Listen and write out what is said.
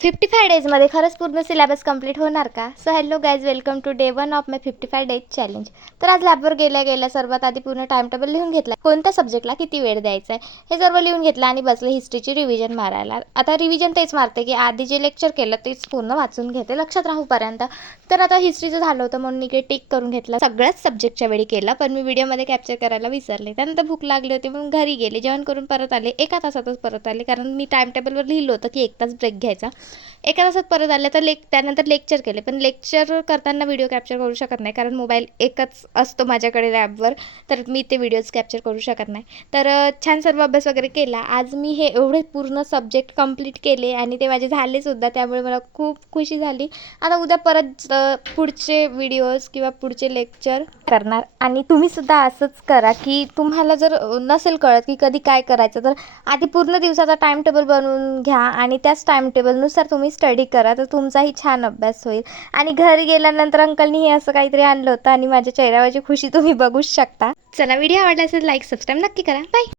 55 डेजमध्ये खरंच पूर्ण syllabus complete होणार का? So hello guys, welcome to day 1 of my 55 days challenge. तर आज लॅबवर गेल्या सर्वात आधी पूर्ण टाइम टेबल लिहून घेतला. कोणत्या सब्जेक्टला किती वेळ द्यायचा आहे हे सर्व लिहून घेतलं आणि बसले हिस्ट्रीची रिव्हिजन मारायला. आता रिव्हिजन तेच मारते की आधी जे लेक्चर केलं तेच पूर्ण वाचून घेते लक्षात राहूपर्यंत. तर आता हिस्ट्रीचं झालं होतं म्हणून इकडे टिक करून घेतलं. सगळ्याच सब्जेक्टच्या वेळी केलं, पण मी व्हिडिओमध्ये कॅप्चर करायला विसरले. त्यानंतर भूक लागली होती म्हणून घरी गेले, जेवण करून परत आले. एका तासातच परत आले, कारण मी टाइम टेबलवर लिहिलं होतं की 1 तास ब्रेक घ्यायचा. एका तासात परत आले तर त्यानंतर लेक्चर केले, पण लेक्चर करताना व्हिडिओ कॅप्चर करू शकत नाही कारण मोबाईल एकच असतो माझ्याकडे लॅबवर, तर मी ते व्हिडिओज कॅप्चर करू शकत नाही. तर छान सर्व अभ्यास वगैरे केला. आज मी हे एवढे पूर्ण सब्जेक्ट कंप्लीट केले आणि ते माझे झालेसुद्धा, त्यामुळे मला खूप खुशी झाली. आता उद्या परत पुढचे व्हिडिओज किंवा पुढचे लेक्चर करणार. आणि तुम्हीसुद्धा असंच करा की तुम्हाला जर नसेल कळत की कधी काय करायचं, तर आधी पूर्ण दिवसाचा टाइम टेबल बनवून घ्या आणि त्याच टाइम टेबलनुसार तुम्ही स्टडी करा, तर तुमचाही छान अभ्यास होईल. आणि घरी गेल्यानंतर अंकलनी हे असं काहीतरी आणलं होतं आणि माझ्या चेहऱ्यावरची खुशी तुम्ही बघूच शकता. चला, व्हिडिओ आवडला असेल लाईक सबस्क्राईब नक्की करा. बाय.